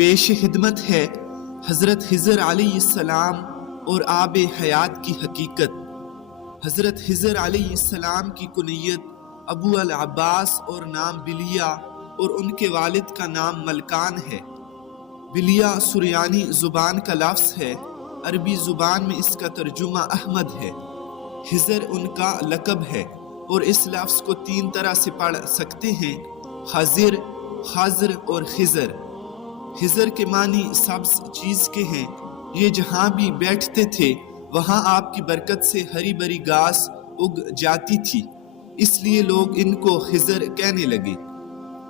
پیش خدمت ہے حضرت خضر علیہ السلام اور آب حیات کی حقیقت۔ حضرت خضر علیہ السلام کی کنیت ابو العباس اور نام بلیہ اور ان کے والد کا نام ملکان ہے۔ بلیہ سریانی زبان کا لفظ ہے، عربی زبان میں اس کا ترجمہ احمد ہے۔ خضر ان کا لقب ہے اور اس لفظ کو 3 طرح سے پڑھ سکتے ہیں: خضر، خضر اور خضر۔ خضر کے معنی سبز چیز کے ہیں۔ یہ جہاں بھی بیٹھتے تھے وہاں آپ کی برکت سے ہری بھری گھاس اگ جاتی تھی، اس لیے لوگ ان کو خضر کہنے لگے۔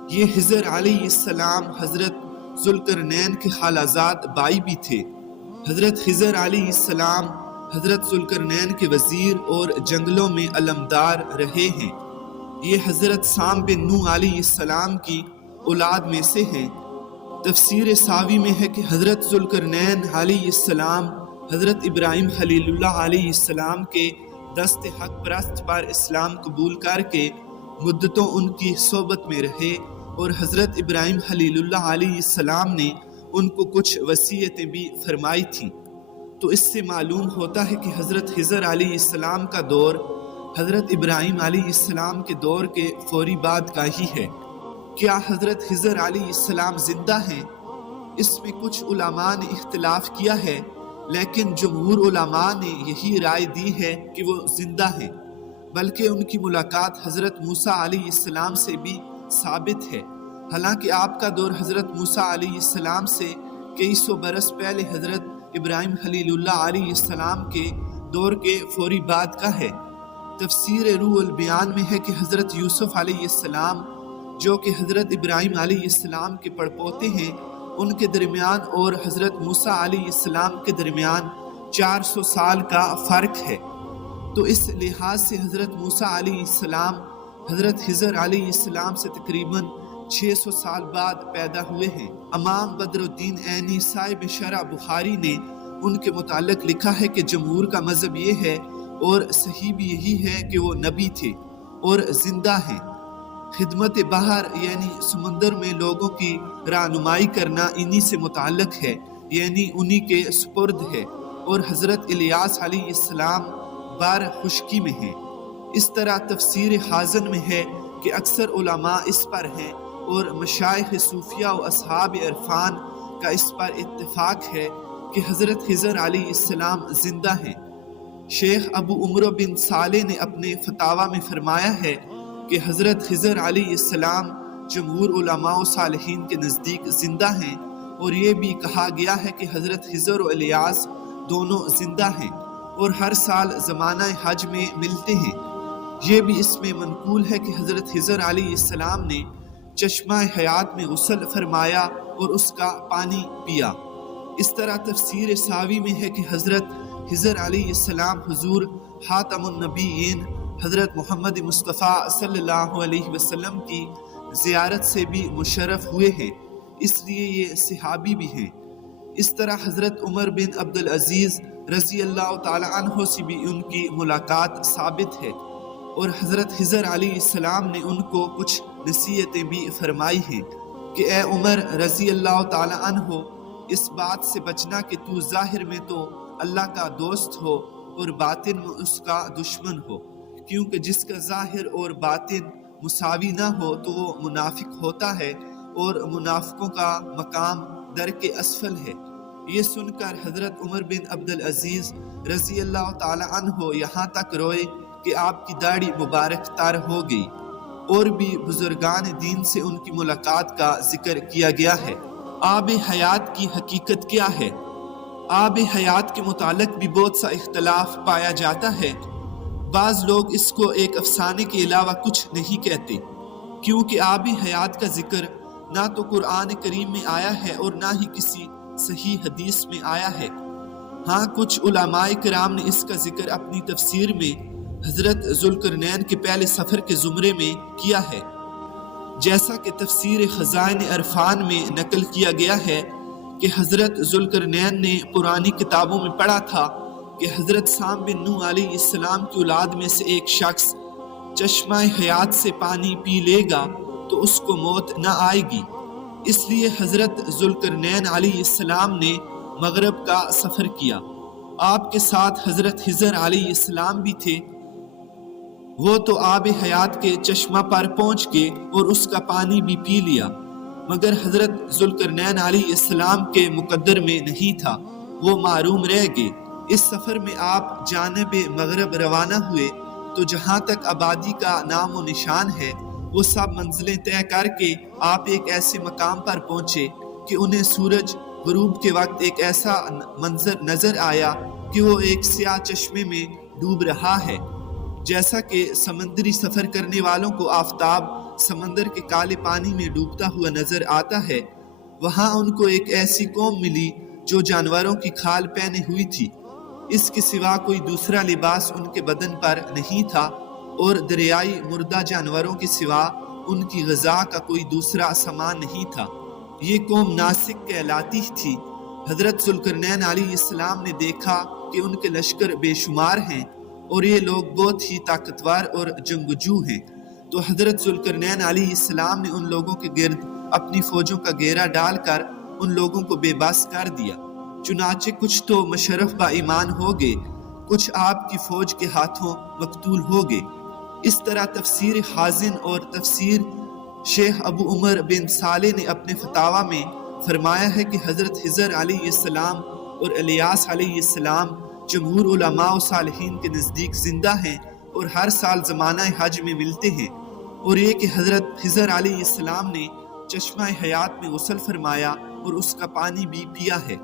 یہ خضر علیہ السلام حضرت ذوالقرنین کے خالازاد بھائی بھی تھے۔ حضرت خضر علیہ السلام حضرت ذوالقرنین کے وزیر اور جنگلوں میں علمدار رہے ہیں۔ یہ حضرت سام بن نوح علیہ السلام کی اولاد میں سے ہیں۔ تفسیر ساوی میں ہے کہ حضرت ذوالقرنین علیہ السلام حضرت ابراہیم خلیل اللہ علیہ السلام کے دست حق پرست پر اسلام قبول کر کے مدتوں ان کی صحبت میں رہے اور حضرت ابراہیم خلیل اللہ علیہ السلام نے ان کو کچھ وصیتیں بھی فرمائی تھیں۔ تو اس سے معلوم ہوتا ہے کہ حضرت خضر علیہ السلام کا دور حضرت ابراہیم علیہ السلام کے دور کے فوری بعد کا ہی ہے۔ کیا حضرت خضر علیہ السلام زندہ ہیں؟ اس میں کچھ علماء نے اختلاف کیا ہے، لیکن جمہور علماء نے یہی رائے دی ہے کہ وہ زندہ ہیں، بلکہ ان کی ملاقات حضرت موسیٰ علیہ السلام سے بھی ثابت ہے۔ حالانکہ آپ کا دور حضرت موسیٰ علیہ السلام سے کئی سو برس پہلے حضرت ابراہیم خلیل اللہ علیہ السلام کے دور کے فوری بعد کا ہے۔ تفسیر روح البیان میں ہے کہ حضرت یوسف علیہ السلام جو کہ حضرت ابراہیم علیہ السلام کے پڑپوتے ہیں، ان کے درمیان اور حضرت موسیٰ علیہ السلام کے درمیان 400 سال کا فرق ہے۔ تو اس لحاظ سے حضرت موسیٰ علیہ السلام حضرت خضر علیہ السلام سے تقریباً 600 سال بعد پیدا ہوئے ہیں۔ امام بدر الدین عینی صاحب شرح بخاری نے ان کے متعلق لکھا ہے کہ جمہور کا مذہب یہ ہے اور صحیح بھی یہی ہے کہ وہ نبی تھے اور زندہ ہیں۔ خدمت بحر یعنی سمندر میں لوگوں کی رہنمائی کرنا انہی سے متعلق ہے، یعنی انہی کے سپرد ہے، اور حضرت الیاس علیہ السلام بار خشکی میں ہیں۔ اس طرح تفسیر خازن میں ہے کہ اکثر علماء اس پر ہیں اور مشائخ صوفیہ و اصحاب عرفان کا اس پر اتفاق ہے کہ حضرت خضر علیہ السلام زندہ ہیں۔ شیخ ابو عمرو بن صالح نے اپنے فتاوی میں فرمایا ہے کہ حضرت خضر علیہ السلام جمہور علماء و صالحین کے نزدیک زندہ ہیں، اور یہ بھی کہا گیا ہے کہ حضرت خضر و الیاس دونوں زندہ ہیں اور ہر سال زمانہ حج میں ملتے ہیں۔ یہ بھی اس میں منقول ہے کہ حضرت خضر علیہ السلام نے چشمہ حیات میں غسل فرمایا اور اس کا پانی پیا۔ اس طرح تفسیر ساوی میں ہے کہ حضرت خضر علیہ السلام حضور خاتم النبیین حضرت محمد مصطفیٰ صلی اللہ علیہ وسلم کی زیارت سے بھی مشرف ہوئے ہیں، اس لیے یہ صحابی بھی ہیں۔ اس طرح حضرت عمر بن عبدالعزیز رضی اللہ تعالی عنہ سے بھی ان کی ملاقات ثابت ہے، اور حضرت خضر علیہ السلام نے ان کو کچھ نصیحتیں بھی فرمائی ہیں کہ اے عمر رضی اللہ تعالی عنہ، اس بات سے بچنا کہ تو ظاہر میں تو اللہ کا دوست ہو اور باطن میں اس کا دشمن ہو، کیونکہ جس کا ظاہر اور باطن مساوی نہ ہو تو وہ منافق ہوتا ہے، اور منافقوں کا مقام درک اسفل ہے۔ یہ سن کر حضرت عمر بن عبدالعزیز رضی اللہ تعالی عنہ یہاں تک روئے کہ آپ کی داڑھی مبارک تر ہو گئی۔ اور بھی بزرگان دین سے ان کی ملاقات کا ذکر کیا گیا ہے۔ آب حیات کی حقیقت کیا ہے؟ آب حیات کے متعلق بھی بہت سا اختلاف پایا جاتا ہے۔ بعض لوگ اس کو ایک افسانے کے علاوہ کچھ نہیں کہتے، کیونکہ آب حیات کا ذکر نہ تو قرآن کریم میں آیا ہے اور نہ ہی کسی صحیح حدیث میں آیا ہے۔ ہاں کچھ علماء کرام نے اس کا ذکر اپنی تفسیر میں حضرت ذوالقرنین کے پہلے سفر کے زمرے میں کیا ہے، جیسا کہ تفسیر خزائن عرفان میں نقل کیا گیا ہے کہ حضرت ذوالقرنین نے پرانی کتابوں میں پڑھا تھا کہ حضرت سام بن نوح علیہ السلام کی اولاد میں سے ایک شخص چشمہ حیات سے پانی پی لے گا تو اس کو موت نہ آئے گی۔ اس لیے حضرت ذوالقرنین علیہ السلام نے مغرب کا سفر کیا۔ آپ کے ساتھ حضرت خضر علیہ السلام بھی تھے۔ وہ تو آب حیات کے چشمہ پر پہنچ گئے اور اس کا پانی بھی پی لیا، مگر حضرت ذوالقرنین علیہ السلام کے مقدر میں نہیں تھا، وہ محروم رہ گئے۔ اس سفر میں آپ جانب مغرب روانہ ہوئے تو جہاں تک آبادی کا نام و نشان ہے وہ سب منزلیں طے کر کے آپ ایک ایسے مقام پر پہنچے کہ انہیں سورج غروب کے وقت ایک ایسا منظر نظر آیا کہ وہ ایک سیاہ چشمے میں ڈوب رہا ہے۔ جیسا کہ سمندری سفر کرنے والوں کو آفتاب سمندر کے کالے پانی میں ڈوبتا ہوا نظر آتا ہے، وہاں ان کو ایک ایسی قوم ملی جو جانوروں کی کھال پہنے ہوئی تھی، اس کے سوا کوئی دوسرا لباس ان کے بدن پر نہیں تھا، اور دریائی مردہ جانوروں کے سوا ان کی غذا کا کوئی دوسرا سامان نہیں تھا۔ یہ قوم ناسک کہلاتی تھی۔ حضرت ذوالقرنین علیہ السلام نے دیکھا کہ ان کے لشکر بے شمار ہیں اور یہ لوگ بہت ہی طاقتور اور جنگجو ہیں، تو حضرت ذوالقرنین علیہ السلام نے ان لوگوں کے گرد اپنی فوجوں کا گھیرا ڈال کر ان لوگوں کو بے بس کر دیا۔ چنانچہ کچھ تو مشرف با ایمان ہو گئے، کچھ آپ کی فوج کے ہاتھوں مقتول ہو گئے۔ اس طرح تفسیر حازن اور تفسیر شیخ ابو عمر بن صالح نے اپنے فتاوی میں فرمایا ہے کہ حضرت خضر علیہ السلام اور الیاس علیہ السلام جمہور علماء و صالحین کے نزدیک زندہ ہیں اور ہر سال زمانہ حج میں ملتے ہیں، اور یہ کہ حضرت خضر علیہ السلام نے چشمہ حیات میں غسل فرمایا اور اس کا پانی بھی پیا ہے۔